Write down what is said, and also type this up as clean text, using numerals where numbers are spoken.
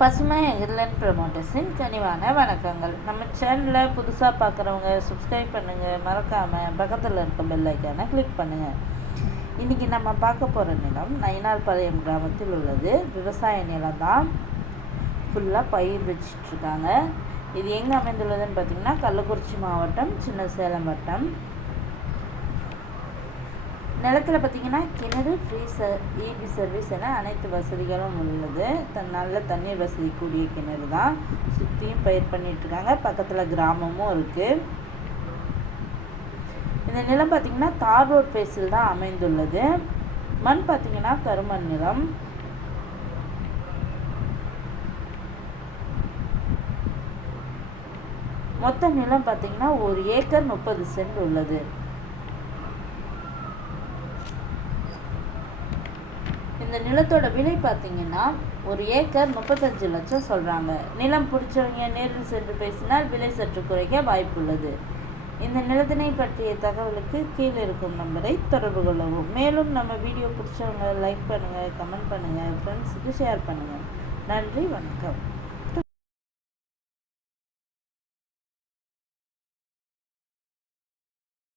பசுமை எர்லன் ப்ரமோட்டர்ஸின் கனிவான வணக்கங்கள். நம்ம சேனலில் புதுசாக பார்க்குறவங்க சப்ஸ்கிரைப் பண்ணுங்கள், மறக்காமல் பக்கத்தில் இருக்க பெல் ஐக்கானை கிளிக் பண்ணுங்கள். இன்றைக்கி நம்ம பார்க்க போகிற நிலம் நயினார்பாளையம் கிராமத்தில் உள்ளது. விவசாய நிலம் தான், ஃபுல்லாக பயிர் வச்சிட்ருக்காங்க. இது எங்கே அமைந்துள்ளதுன்னு பார்த்திங்கன்னா கள்ளக்குறிச்சி மாவட்டம், சின்ன சேலம் வட்டம். நிலத்தில் பார்த்திங்கன்னா கிணறு, இபி சர்வீஸ் என அனைத்து வசதிகளும் உள்ளது. நல்ல தண்ணீர் வசதி கூடிய கிணறு தான். சுற்றியும் பயிர் பண்ணிகிட்ருக்காங்க. பக்கத்தில் கிராமமும் இருக்குது. இந்த நிலம் பார்த்திங்கன்னா தார் ரோட் ஃபேஸில் தான் அமைந்துள்ளது. மண் பார்த்திங்கன்னா கருமண் நிலம். மொத்த நிலம் பார்த்திங்கன்னா 1 ஏக்கர் 30 சென்ட் உள்ளது. இந்த நிலத்தோட விலை பார்த்திங்கன்னா 1 ஏக்கர் 35 லட்சம் சொல்கிறாங்க. நிலம் பிடிச்சவங்க நேரில் சென்று பேசினால் விலை சற்று குறைக்க வாய்ப்புள்ளது. இந்த நிலத்தினை பற்றிய தகவலுக்கு கீழே இருக்கும் நம்பரை தொடர்பு கொள்ளவும். மேலும் நம்ம வீடியோ பிடிச்சவங்க லைக் பண்ணுங்கள், கமெண்ட் பண்ணுங்கள், ஃப்ரெண்ட்ஸுக்கு ஷேர் பண்ணுங்கள். நன்றி, வணக்கம்.